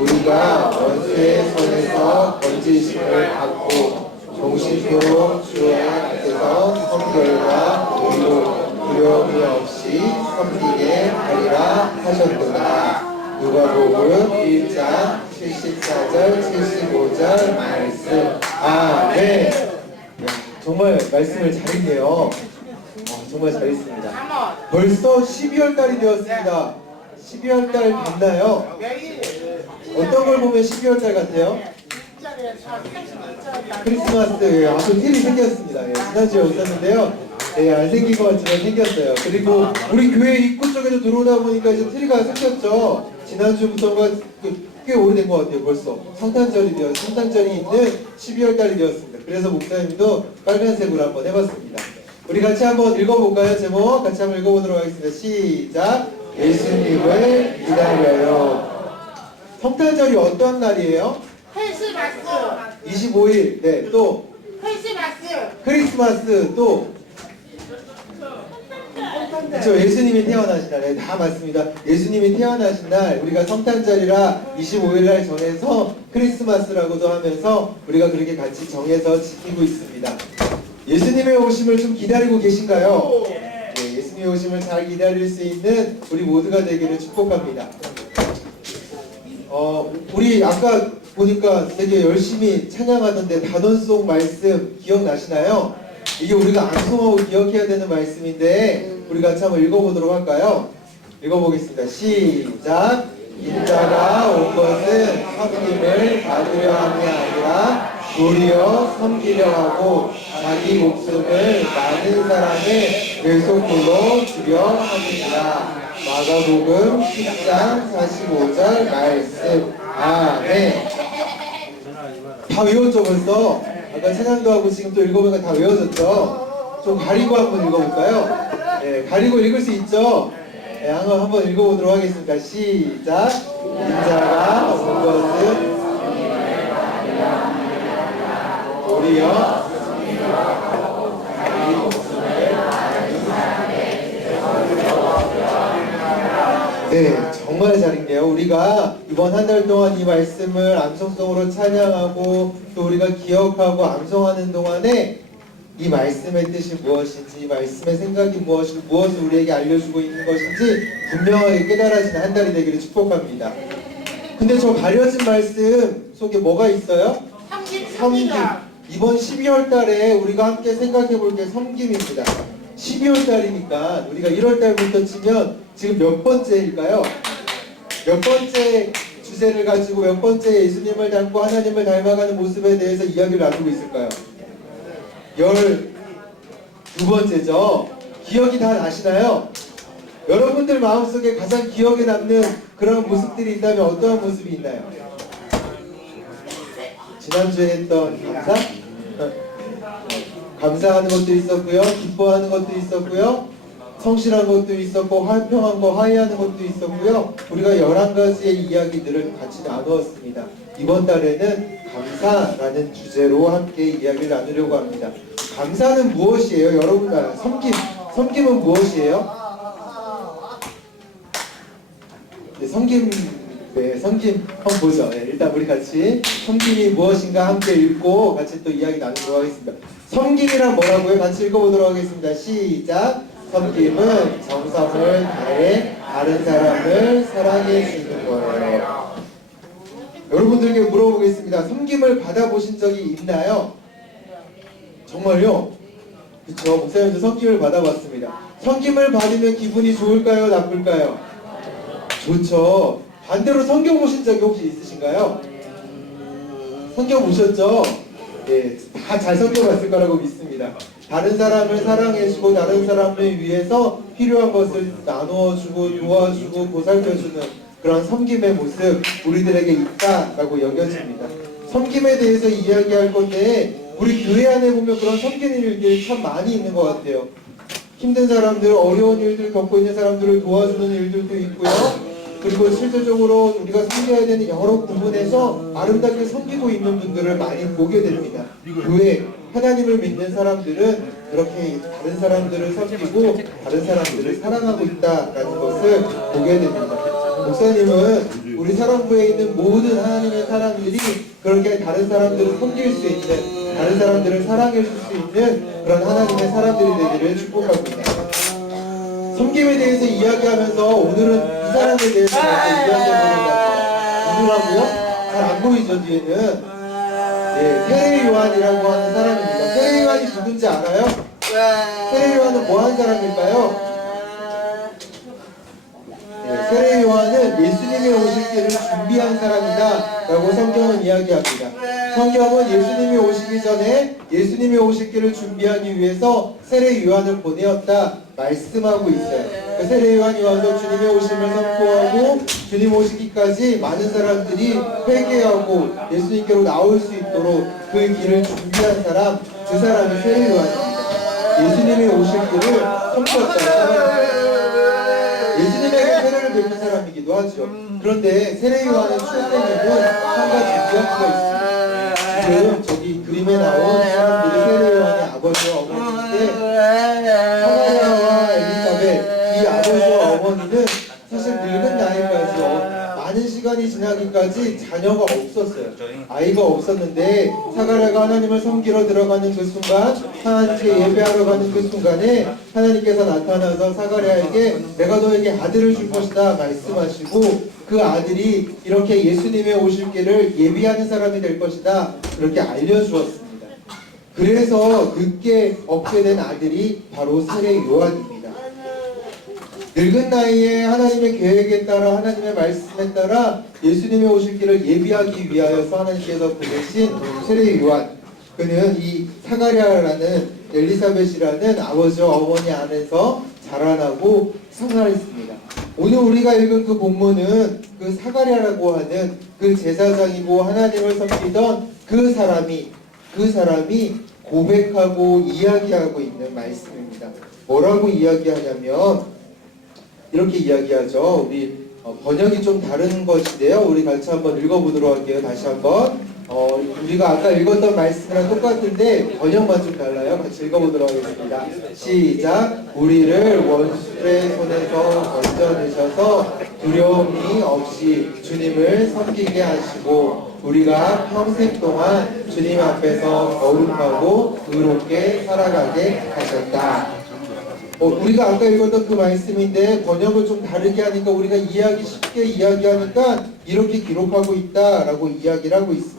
우리가 원수의 손에서 건지심을 받고 종신토록 주의 앞에서 성결과 의로 두려움이 없이 섬기게 하리라 하셨구나. 누가복음 1장 74절 75절 말씀. 아멘. 네, 정말 말씀을 잘했네요. 정말 잘했습니다. 벌써 12월 달이 되었습니다. 12월 달 됐나요? 어떤 걸 보면 12월 달 같아요? 크리스마스. 아주 틀이 생겼습니다. 지난주에 없었는데요. 안 생긴 것 같지만 생겼어요. 그리고 우리 교회 입구 쪽에도 들어오다 보니까 이제 트리가 생겼죠. 지난주부터가 꽤 오래된 것 같아요. 벌써 성탄절이 있는 12월 달이 되었습니다. 그래서 목사님도 빨간색으로 한번 해봤습니다. 우리 같이 한번 읽어볼까요? 제목 같이 한번 읽어보도록 하겠습니다. 시작. 예수님을 기다려요. 성탄절이 어떤 날이에요? 크리스마스. 25일. 네, 또 크리스마스. 또 그렇죠. 예수님이 태어나신 날. 네, 다 맞습니다. 예수님이 태어나신 날 우리가 성탄절이라 25일 날 정해서 크리스마스라고도 하면서 우리가 그렇게 같이 정해서 지키고 있습니다. 예수님의 오심을 좀 기다리고 계신가요? 네, 예수님의 오심을 잘 기다릴 수 있는 우리 모두가 되기를 축복합니다. 우리 아까 보니까 되게 열심히 찬양하던데 단원송 말씀 기억나시나요? 이게 우리가 암송하고 기억해야 되는 말씀인데 우리 같이 한번 읽어보도록 할까요? 읽어보겠습니다. 시작! 인자가 온 것은 섬김을 받으려 함이 아니라 도리어 섬기려 하고 자기 목숨을 많은 사람의 뇌속으로 주려 함이니라. 마가복음 10장 45절 말씀. 아멘. 다 외웠죠 벌써? 아까 찬양도 하고 지금 또 읽어보니까 다 외워졌죠? 좀 가리고 한번 읽어볼까요? 네, 가리고 읽을 수 있죠? 네, 한번 읽어보도록 하겠습니다. 시작. 인자가 온 것은 도리어 자기 목숨을 네, 정말 잘 읽네요. 우리가 이번 한 달 동안 이 말씀을 암송송으로 찬양하고 또 우리가 기억하고 암송하는 동안에 이 말씀의 뜻이 무엇인지, 이 말씀의 생각이 무엇인지, 무엇을 우리에게 알려주고 있는 것인지 분명하게 깨달아지는 한 달이 되기를 축복합니다. 근데 저 가려진 말씀 속에 뭐가 있어요? 섬김. 이번 12월 달에 우리가 함께 생각해 볼 게 섬김입니다. 12월 달이니까 우리가 1월 달부터 치면 지금 몇 번째일까요? 몇 번째 주제를 가지고 몇 번째 예수님을 닮고 하나님을 닮아가는 모습에 대해서 이야기를 나누고 있을까요? 12번째죠. 기억이 다 나시나요? 여러분들 마음속에 가장 기억에 남는 그런 모습들이 있다면 어떠한 모습이 있나요? 지난주에 했던 감사? 감사하는 것도 있었고요. 기뻐하는 것도 있었고요. 성실한 것도 있었고 화평한 거, 화해하는 것도 있었고요. 우리가 11가지의 이야기들을 같이 나누었습니다. 이번 달에는 감사라는 주제로 함께 이야기를 나누려고 합니다. 감사는 무엇이에요? 여러분, 섬김은 무엇이에요? 네, 섬김 한번 보죠. 네, 일단 우리 같이 섬김이 무엇인가 함께 읽고 같이 또 이야기 나누도록 하겠습니다. 섬김이란 뭐라고요? 같이 읽어보도록 하겠습니다. 시작! 섬김은 정성을 다해 다른 사람을 사랑해 주는 거예요. 여러분들께 물어보겠습니다. 섬김을 받아보신 적이 있나요? 정말요? 그쵸, 목사님도 섬김을 받아봤습니다. 섬김을 받으면 기분이 좋을까요? 나쁠까요? 좋죠. 반대로 섬겨보신 적이 혹시 있으신가요? 섬겨보셨죠? 네, 다 잘 섬겨봤을 거라고 믿습니다. 다른 사람을 사랑해주고 다른 사람을 위해서 필요한 것을 나누어주고 도와주고 보살펴주는 그런 섬김의 모습 우리들에게 있다라고 여겨집니다. 섬김에 대해서 이야기할 건데 우리 교회 안에 보면 그런 섬기는 일들이 참 많이 있는 것 같아요. 힘든 사람들, 어려운 일들 겪고 있는 사람들을 도와주는 일들도 있고요. 그리고 실제적으로 우리가 섬겨야 되는 여러 부분에서 아름답게 섬기고 있는 분들을 많이 보게 됩니다. 교회, 하나님을 믿는 사람들은 그렇게 다른 사람들을 섬기고 다른 사람들을 사랑하고 있다라는 것을 보게 됩니다. 목사님은 우리 우리 사랑부에 있는 모든 하나님의 사람들이 그렇게 다른 사람들을 섬길 수 있는, 다른 사람들을 사랑해 줄 수 있는 그런 하나님의 사람들이 되기를 축복합니다. 섬김에 대해서 이야기하면서 오늘은 이 사람에 대해서 이야기해보는 것 같아요. 누구라고요? 잘 안 보이죠, 뒤에는? 세례 요한이라고 하는 사람입니다. 세례 요한이 누군지 알아요? 세례 요한은 뭐 한 사람일까요? 세례 요한은 예수님이 오실 때를 준비한 사람이다 라고 성경은 이야기합니다. 성경은 예수님이 오시기 전에 예수님이 오실 때를 준비하기 위해서 세례 요한을 보내었다 말씀하고 있어요. 세례 요한이 와서 주님의 오심을 선포하고 주님 오시기까지 많은 사람들이 회개하고 예수님께로 나올 수 있도록 그 길을 준비한 사람, 그 사람이 세례 요한입니다. 예수님이 오실 길을 선포했다. 예수님에게 세례를 베푼 사람이기도 하죠. 그런데 세례 요한의 출생에는 한 가지 이야기가 있습니다. 지금 저기 그림에 나온 사람들이 세례 요한의 아버지와 어머니인데 사마리아와 엘리사벳, 이 아버지와 어머니는 사실 늙은 나이까지 많은 시간이 지나기까지 자녀가 없었어요. 아이가 없었는데 사가랴가 하나님을 섬기러 들어가는 그 순간, 하나님께 예배하러 가는 그 순간에 하나님께서 나타나서 사가랴에게 내가 너에게 아들을 줄 것이다 말씀하시고 그 아들이 이렇게 예수님의 오실 길을 예비하는 사람이 될 것이다 그렇게 알려주었습니다. 그래서 늦게 얻게 된 아들이 바로 세례 요한입니다. 늙은 나이에 하나님의 계획에 따라 하나님의 말씀에 따라 예수님의 오실 길을 예비하기 위하여서 하나님께서 보내신 세례 요한, 그는 이 사가랴라는 엘리사벳이라는 아버지와 어머니 안에서 자라나고 생활했습니다. 오늘 우리가 읽은 그 본문은 그 사가랴라고 하는 그 제사장이고 하나님을 섬기던 그 사람이 고백하고 이야기하고 있는 말씀입니다. 뭐라고 이야기하냐면 이렇게 이야기하죠. 우리 번역이 좀 다른 것인데요. 우리 같이 한번 읽어보도록 할게요. 다시 한번. 우리가 아까 읽었던 말씀이랑 똑같은데 번역만 좀 달라요. 같이 읽어보도록 하겠습니다. 시작. 우리를 원수의 손에서 건져내셔서 두려움이 없이 주님을 섬기게 하시고 우리가 평생 동안 주님 앞에서 거룩하고 의롭게 살아가게 하셨다. 우리가 아까 읽었던 그 말씀인데 번역을 좀 다르게 하니까 우리가 이해하기 쉽게 이야기하니까 이렇게 기록하고 있다라고 이야기를 하고 있습니다.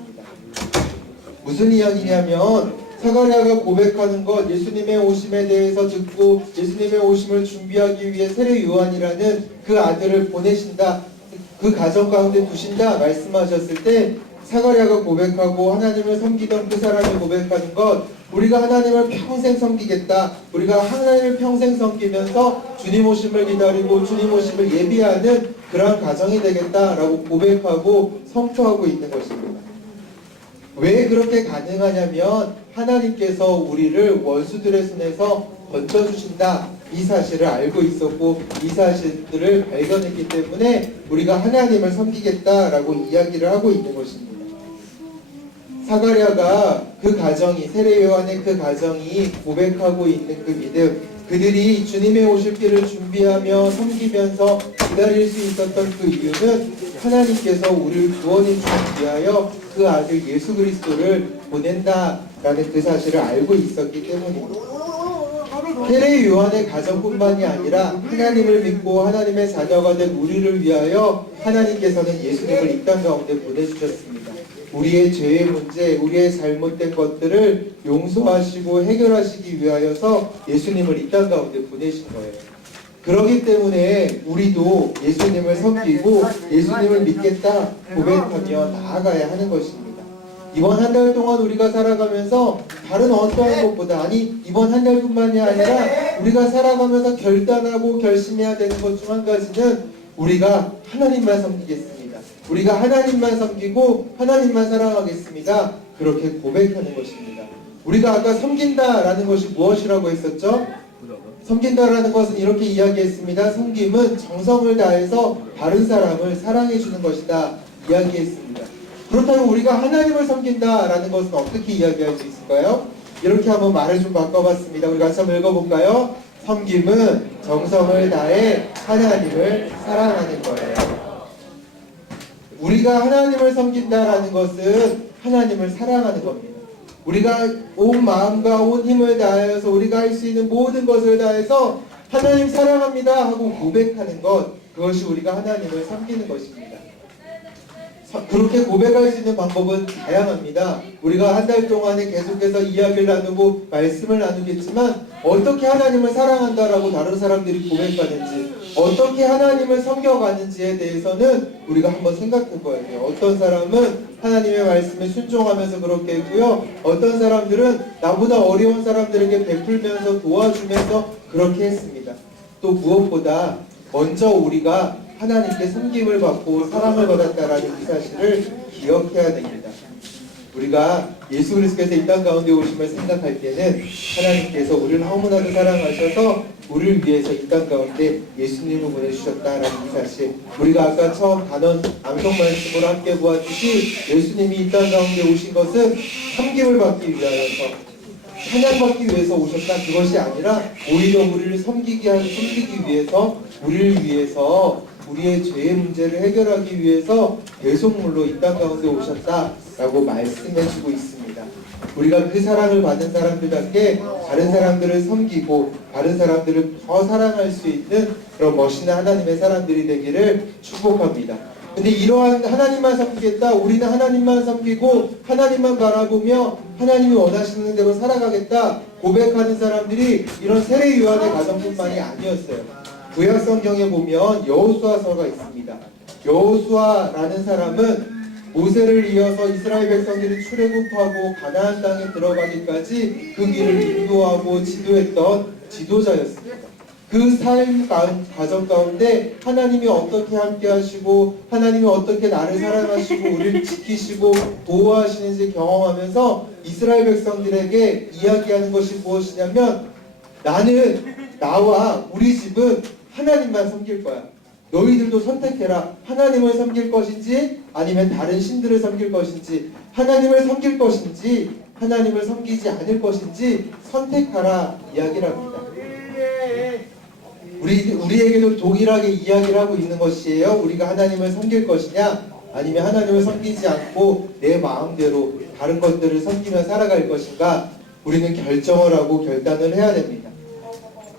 무슨 이야기냐면 사가랴가 고백하는 것, 예수님의 오심에 대해서 듣고 예수님의 오심을 준비하기 위해 세례 요한이라는 그 아들을 보내신다, 그 가정 가운데 두신다 말씀하셨을 때 사가랴가 고백하고 하나님을 섬기던 그 사람이 고백하는 것, 우리가 하나님을 평생 섬기겠다, 우리가 하나님을 평생 섬기면서 주님 오심을 기다리고 주님 오심을 예비하는 그러한 가정이 되겠다라고 고백하고 선포하고 있는 것입니다. 왜 그렇게 가능하냐면 하나님께서 우리를 원수들의 손에서 건져주신다, 이 사실을 알고 있었고 이 사실들을 발견했기 때문에 우리가 하나님을 섬기겠다라고 이야기를 하고 있는 것입니다. 사가랴가 그 가정이, 세례 요한의 그 가정이 고백하고 있는 그 믿음, 그들이 주님의 오실 길을 준비하며 섬기면서 기다릴 수 있었던 그 이유는 하나님께서 우리를 구원해 주기 위하여 그 아들 예수 그리스도를 보낸다라는 그 사실을 알고 있었기 때문입니다. 세례 요한의 가정뿐만이 아니라 하나님을 믿고 하나님의 자녀가 된 우리를 위하여 하나님께서는 예수님을 이 땅 가운데 보내주셨습니다. 우리의 죄의 문제, 우리의 잘못된 것들을 용서하시고 해결하시기 위하여서 예수님을 이 땅 가운데 보내신 거예요. 그렇기 때문에 우리도 예수님을 섬기고 예수님을 믿겠다 고백하며 나아가야 하는 것입니다. 이번 한 달 동안 우리가 살아가면서 다른 어떠한 것보다, 아니 이번 한 달뿐만이 아니라 우리가 살아가면서 결단하고 결심해야 되는 것 중 한 가지는 우리가 하나님만 섬기겠습니다. 우리가 하나님만 섬기고 하나님만 사랑하겠습니다. 그렇게 고백하는 것입니다. 우리가 아까 섬긴다라는 것이 무엇이라고 했었죠? 섬긴다라는 것은 이렇게 이야기했습니다. 섬김은 정성을 다해서 다른 사람을 사랑해 주는 것이다 이야기했습니다. 그렇다면 우리가 하나님을 섬긴다라는 것은 어떻게 이야기할 수 있을까요? 이렇게 한번 말을 좀 바꿔봤습니다. 우리 같이 한번 읽어볼까요? 섬김은 정성을 다해 하나님을 사랑하는 거예요. 우리가 하나님을 섬긴다라는 것은 하나님을 사랑하는 겁니다. 우리가 온 마음과 온 힘을 다하여서 우리가 할 수 있는 모든 것을 다해서 하나님 사랑합니다 하고 고백하는 것, 그것이 우리가 하나님을 섬기는 것입니다. 그렇게 고백할 수 있는 방법은 다양합니다. 우리가 한 달 동안에 계속해서 이야기를 나누고 말씀을 나누겠지만 어떻게 하나님을 사랑한다라고 다른 사람들이 고백하는지, 어떻게 하나님을 섬겨가는지에 대해서는 우리가 한번 생각해 봐야 돼요. 어떤 사람은 하나님의 말씀에 순종하면서 그렇게 했고요. 어떤 사람들은 나보다 어려운 사람들에게 베풀면서 도와주면서 그렇게 했습니다. 또 무엇보다 먼저 우리가 하나님께 섬김을 받고 사랑을 받았다라는 이 사실을 기억해야 됩니다. 우리가 예수 그리스도께서 이 땅 가운데 오심을 생각할 때는 하나님께서 우리를 너무나도 사랑하셔서 우리를 위해서 이 땅 가운데 예수님을 보내주셨다라는 이 사실, 우리가 아까 처음 단원 암송 말씀으로 함께 보았듯이 예수님이 이 땅 가운데 오신 것은 섬김을 받기 위하여서, 찬양받기 위해서 오셨다, 그것이 아니라 오히려 우리를 섬기기 위해서, 우리를 위해서 우리의 죄의 문제를 해결하기 위해서 대속물로 이 땅 가운데 오셨다라고 말씀해주고 있습니다. 우리가 그 사랑을 받은 사람들답게 다른 사람들을 섬기고 다른 사람들을 더 사랑할 수 있는 그런 멋있는 하나님의 사람들이 되기를 축복합니다. 근데 이러한 하나님만 섬기겠다, 우리는 하나님만 섬기고 하나님만 바라보며 하나님이 원하시는 대로 살아가겠다 고백하는 사람들이 이런 세례 요한의 가정뿐만이 아니었어요. 구약 성경에 보면 여호수아서가 있습니다. 여호수아라는 사람은 모세를 이어서 이스라엘 백성들이 출애굽하고 가나안 땅에 들어가기까지 그 길을 인도하고 지도했던 지도자였습니다. 그 삶 과정 가운데 하나님이 어떻게 함께 하시고 하나님이 어떻게 나를 사랑하시고 우리를 지키시고 보호하시는지 경험하면서 이스라엘 백성들에게 이야기하는 것이 무엇이냐면, 나와 우리 집은 하나님만 섬길 거야. 너희들도 선택해라. 하나님을 섬길 것인지 아니면 다른 신들을 섬길 것인지, 하나님을 섬길 것인지 하나님을 섬기지 않을 것인지 선택하라 이야기를 합니다. 우리에게도 동일하게 이야기를 하고 있는 것이에요. 우리가 하나님을 섬길 것이냐 아니면 하나님을 섬기지 않고 내 마음대로 다른 것들을 섬기며 살아갈 것인가, 우리는 결정을 하고 결단을 해야 됩니다.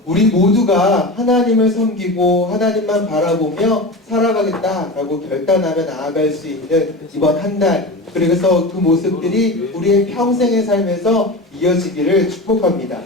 우리 모두가 하나님을 섬기고 하나님만 바라보며 살아가겠다라고 결단하며 나아갈 수 있는 이번 한 달, 그래서 그 모습들이 우리의 평생의 삶에서 이어지기를 축복합니다.